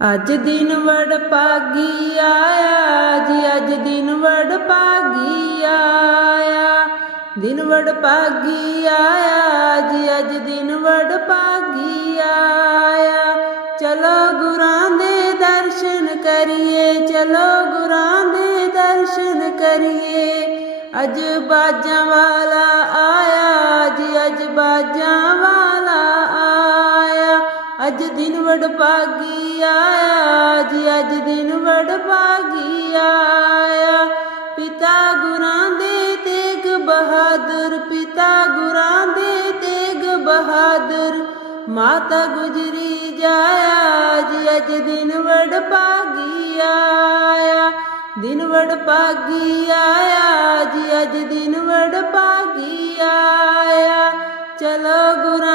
ਅੱਜ ਦਿਨ ਵੜ ਪਾਗੀ ਆਇਆ ਜੀ ਅੱਜ ਦਿਨ ਵੜ ਪਾਗੀ ਆਇਆ। ਦਿਨ ਵੜ ਪਾਗੀ ਆਇਆ ਜੀ ਅੱਜ ਦਿਨ ਵੜ ਪਾਗੀ ਆਇਆ। ਚਲੋ ਗੁਰਾਂ ਦੇ ਦਰਸ਼ਨ ਕਰੀਏ, ਚਲੋ ਗੁਰਾਂ ਦੇ ਦਰਸ਼ਨ ਕਰੀਏ। ਅੱਜ ਬਾਜਾਂ ਵਾਲਾ ਆਇਆ ਅੱਜ ਦਿਨ ਵੜ ਪਾਗੀ ਆਇਆ ਜੀ ਅੱਜ ਦਿਨ ਵੜ ਪਾਗੀ ਆਇਆ। ਪਿਤਾ ਗੁਰਾਂ ਦੇ ਤੇਗ ਬਹਾਦਰ, ਪਿਤਾ ਗੁਰਾਂ ਦੇ ਤੇਗ ਬਹਾਦਰ, ਮਾਤਾ ਗੁਜਰੀ ਜਾਇਆ। ਜੀ ਅੱਜ ਦਿਨ ਵੜ ਪਾਗੀ ਦਿਨ ਵੜ ਪਾਗੀ ਆਇਆ ਜੀ ਅੱਜ ਦਿਨ ਵੜ ਪਾਗੀ ਚਲੋ ਗੁਰਾਂ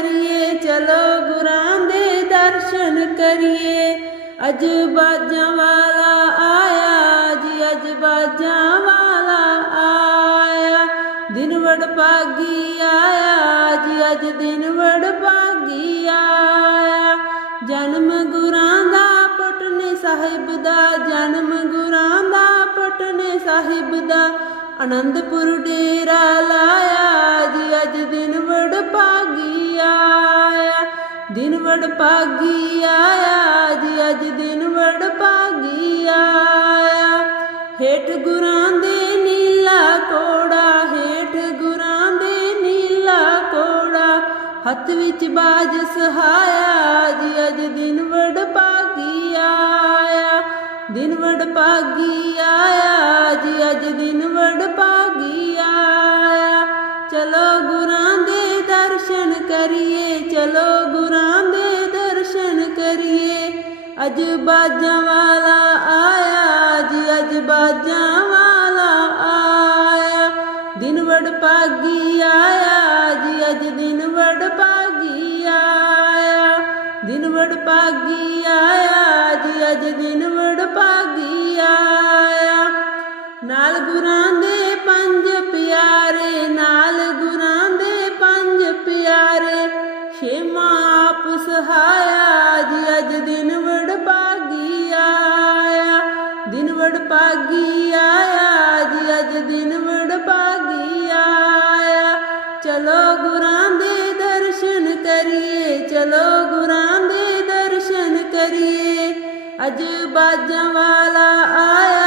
ਕਰੀਏ, ਚਲੋ ਗੁਰਾਂ ਦੇ ਦਰਸ਼ਨ ਕਰੀਏ। ਅੱਜ ਬਾਜਾਂ ਵਾਲਾ ਆਇਆ, ਜੀ ਅੱਜ ਬਾਜਾਂ ਵਾਲਾ ਆਇਆ। ਦਿਨ ਵੜ ਭਾਗੀ ਆਇਆ, ਜੀ ਅੱਜ ਦਿਨ ਵੜ ਭਾਗੀ ਆਇਆ। ਜਨਮ ਗੁਰਾਂ ਦਾ ਪਟਨੇ ਸਾਹਿਬ ਦਾ, ਜਨਮ ਗੁਰਾਂ ਦਾ ਪਟਨੇ ਸਾਹਿਬ ਦਾ। ਅਨੰਦਪੁਰ ਡੇਰਾ ਲਾਇਆ। ਵੜ ਪਾਗੀ ਆਇਆ ਜੀ ਅੱਜ ਦਿਨ ਵੜ ਪਾਗੀ ਆਇਆ। ਹੇਠ ਗੁਰਾਂ ਦੇ ਨੀਲਾ ਕੋੜਾ ਹੇਠ ਗੁਰਾਂ ਦੇ ਨੀਲਾ ਕੋੜਾ ਹੱਥ ਵਿੱਚ ਬਾਜ ਸਹਾਇਆ ਜੀ ਅੱਜ ਦਿਨ ਵੜ ਪਾਗੀ ਆਇਆ। ਦਿਨ ਵੜ ਪਾਗੀ ਆਇਆ ਜੀ ਅੱਜ ਦਿਨ ਵੜ ਪਾਗੀ ਆਇਆ। ਚਲੋ ਗੁਰਾਂ ਦੇ ਦਰਸ਼ਨ ਕਰੀਏ, ਚਲੋ ਗੁਰਾਂ ਦੇ ਅੱਜ ਬਾਜਾਂ ਵਾਲਾ ਆਇਆ ਜੀ ਅੱਜ ਬਾਜਾਂ ਵਾਲਾ ਆਇਆ। ਦਿਨ ਵੜ ਪਾਗੀ ਆਇਆ ਜੀ ਅੱਜ ਦਿਨ ਵੜ ਪਾਗੀ ਆਇਆ। ਦਿਨ ਵੜ ਪਾਗੀ ਆਇਆ ਜੀ ਅੱਜ ਦਿਨ ਵੜ ਪਾਗੀ ਆਇਆ। ਨਾਲ ਗੁਰਾਂ ਦੇ ਪੰਜ ਪਿਆਰੇ, ਨਾਲ ਗੁਰਾਂ ਦੇ ਪੰਜ ਪਿਆਰੇ। ਖੇਮਾ ਆਪ ਸਹਾਇਆ ਜੀ ਅੱਜ ਦਿਨ ਅੱਜ ਬਾਜਾਂ ਵਾਲਾ ਆਇਆ।